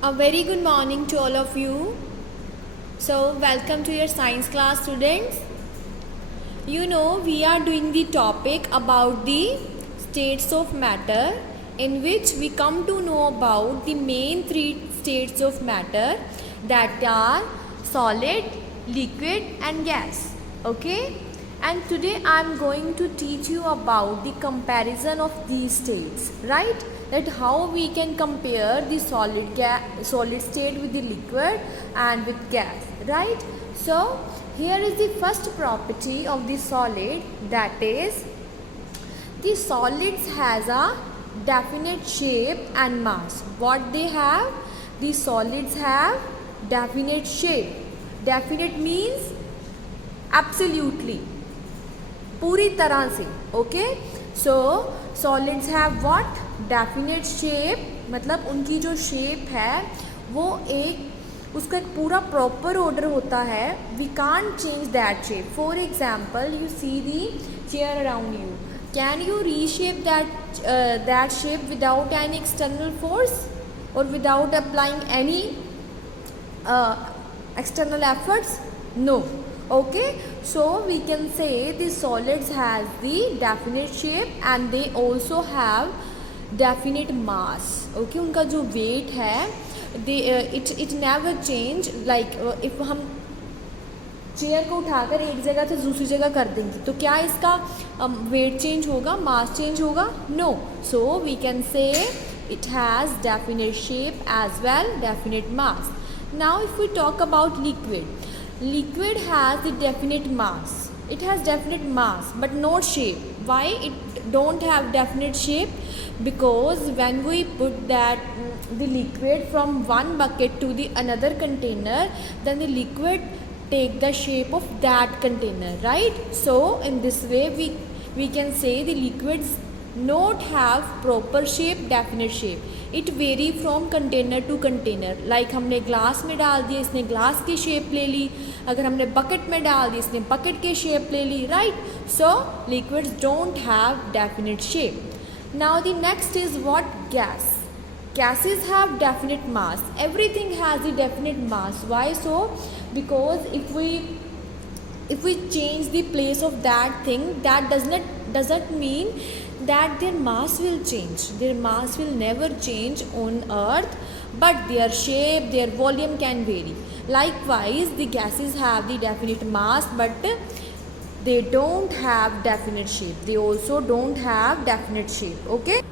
A very good morning to all of you. So, welcome to your science class, students. We are doing the topic about the states of matter, in which we come to know about the main three states of matter, that are solid, liquid and gas. Okay? And today I am going to teach you about the comparison of these states, right? That how we can compare the solid state with the liquid and with gas, right? So here is the first property of the solid, that is the solids has a definite shape and mass. What they have? The solids have definite shape. Definite means absolutely, पूरी तरह से. Okay, so solids have what? Definite shape. मतलब उनकी जो shape है वो उसका एक पूरा प्रॉपर ऑर्डर होता है. We can't change that shape. For example, you see the chair around you. Can you reshape that shape without any external force और without applying any external efforts? No. Okay, so we can say the solids has the definite shape and they also have definite mass. Okay, उनका जो weight है it never change. Like if हम chair को उठाकर एक जगह से दूसरी जगह कर देंगे तो क्या इसका वेट चेंज होगा, मास चेंज होगा? No. So we can say it has definite shape as well definite mass. Now if we talk about liquid has the definite mass. It has definite mass but not shape. Why it don't have definite shape? Because when we put the liquid from one bucket to the another container, then the liquid take the shape of that container, right? So in this way we can say the liquids not have proper shape, definite shape. It vary from container to container. Like हमने glass में डाल दिया, इसने glass की shape ले ली. अगर हमने bucket में डाल दी, इसने बकेट की शेप ले ली, right? So liquids don't have definite shape. Now the next is what? Gas. Gases have definite mass. Everything has a definite mass. Why so? Because if we change the place of that thing, that doesn't mean that their mass will change. Their mass will never change on earth, but their shape, their volume can vary. Likewise, the gases have the definite mass but they don't have definite shape. They also don't have definite shape. Okay,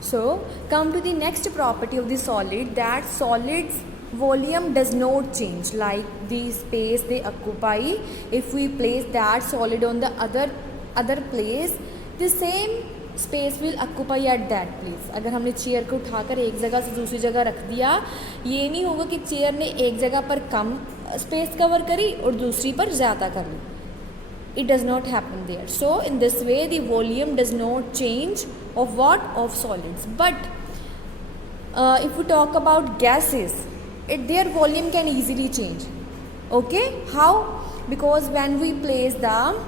so come to the next property of the solid, that solids volume does not change. Like the space they occupy, if we place that solid on the other place, the same space will occupy at that place. अगर हमने chair को उठाकर एक जगह से दूसरी जगह रख दिया, ये नहीं होगा कि चेयर ने एक जगह पर कम स्पेस कवर करी और दूसरी पर ज़्यादा कर ली. It does not happen there. So in this way the volume does not change of what? Of solids. But if we talk about gases, their volume can easily change. Okay, how? Because when we place the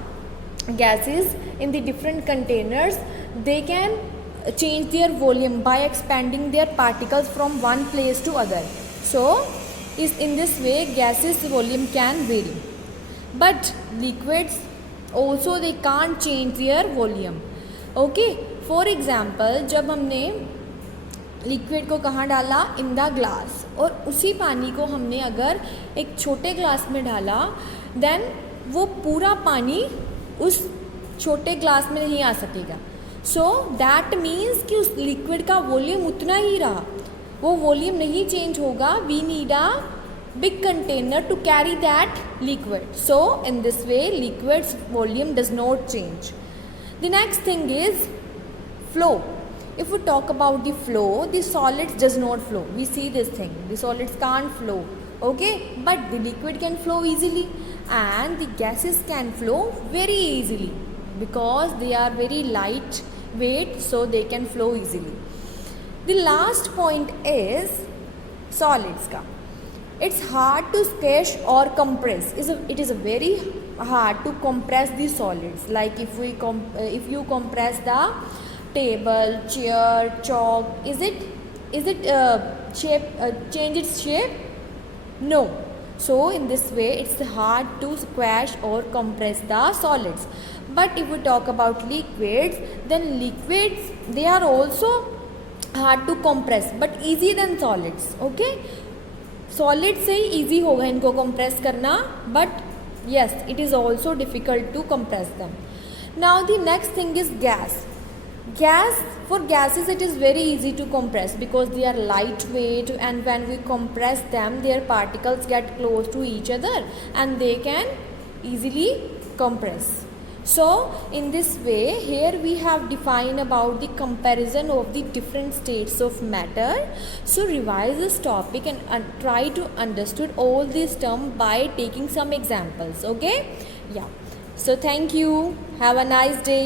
gases in the different containers, they can change their volume by expanding their particles from one place to other. So in this way gases volume can vary. But liquids also they can't change their volume. Okay, for example, जब हमने liquid को कहाँ डाला? In the glass. और उसी पानी को हमने अगर एक छोटे ग्लास में डाला, देन वो पूरा पानी उस छोटे ग्लास में नहीं आ सकेगा. सो दैट मीन्स कि उस लिक्विड का वॉल्यूम उतना ही रहा, वो वॉल्यूम नहीं चेंज होगा. We need a big container to carry that liquid. So in this way liquids volume does not change. The next thing is flow. If we talk about the flow, the solids does not flow. We see this thing, the solids can't flow. Okay, but the liquid can flow easily and the gases can flow very easily because they are very light weight, so they can flow easily. The last point is solids ka. It's hard to stretch or compress. It is very hard to compress the solids. Like if you compress the table, chair, chalk, is it Is it change its shape? No. So in this way it's hard to squash or compress the solids. But if we talk about liquids, then liquids, they are also hard to compress but easy than solids. Okay, solid से ही easy होगा इनको compress करना, but yes it is also difficult to compress them. Now the next thing is gas. Gas, for gases it is very easy to compress because they are lightweight, and when we compress them their particles get close to each other and they can easily compress. So in this way here we have defined about the comparison of the different states of matter. So revise this topic and try to understood all these terms by taking some examples. Okay, yeah, so thank you, have a nice day.